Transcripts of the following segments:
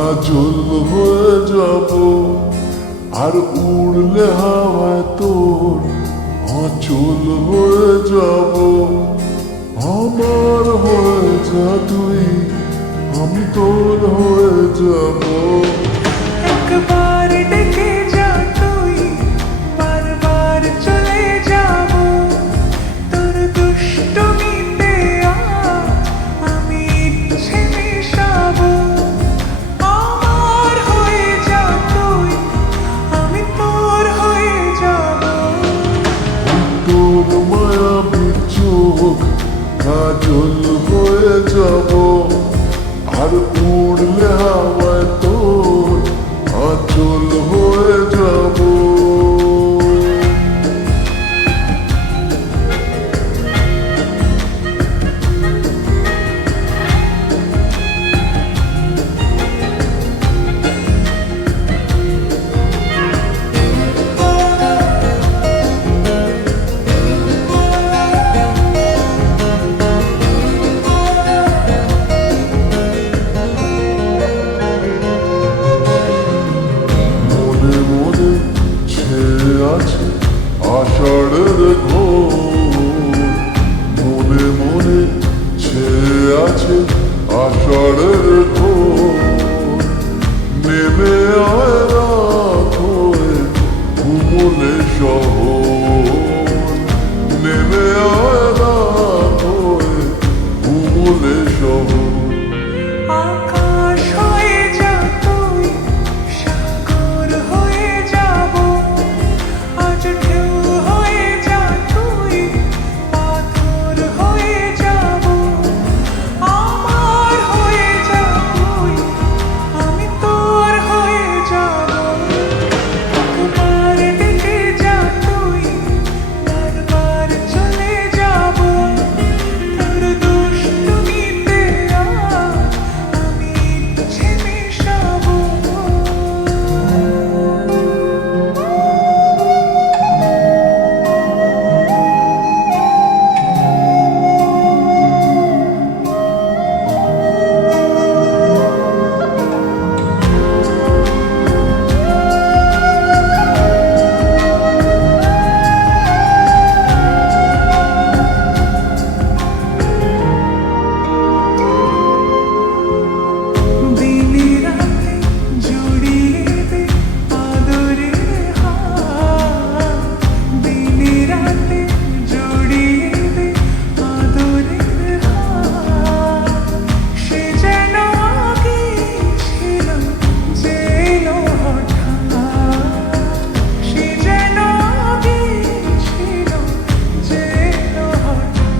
কাজল হয়ে যাব, আর উড়লে হাওয়ায় তোর আঁচল হয়ে যাব। আমার হয়ে যা তুই, আমি তোর হয়ে যাব। একবার ডেকে যা তুই, বারবার চলে যাব। তোর দুষ্টুমিতে আমি ইচ্ছে মিশাবো। আমার হয়ে যা তুই, আমি তোর হয়ে যাব। তোর মায়াবী চোখ কাজল হয়ে যাব, আর উড়লে হাওয়ায় তোর আঁচল হয়ে যাব। মনে মনে ছেয়ে আছে আষাঢ়ের ঘোর, মনে মনে ছেয়ে আছে আষাঢ়ের ঘোর। নেমে আয় রাত হয়ে ঘুমলে শহর, নেমে আয় রাত হয়ে ঘুমলে শহর। আকাশ হয়ে যা তুই, সাগর হয়ে যাব। আজ ঢেউ হয়ে যা তুই, পাথর হয়ে যাব। আমার হয়ে যা তুই, আমি তোর হয়ে যাব। একবার ডেকে যা তুই, বারবার চলে যাব। তোর দুষ্টুমিতে আমি ইচ্ছে মিশাবো। দিনে রাতে জড়িয়ে দে আদরের হাত। দিনে রাতে জড়িয়ে দে আদরের হাত। সে যেন আগে ছিল, যে এলো হঠাৎ। সে যেন আগে ছিল, যে এলো হঠাৎ।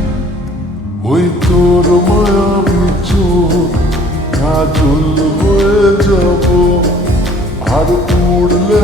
ওই তোর মায়াবী চোখ কাজল হয়ে যাব, আর উড়লে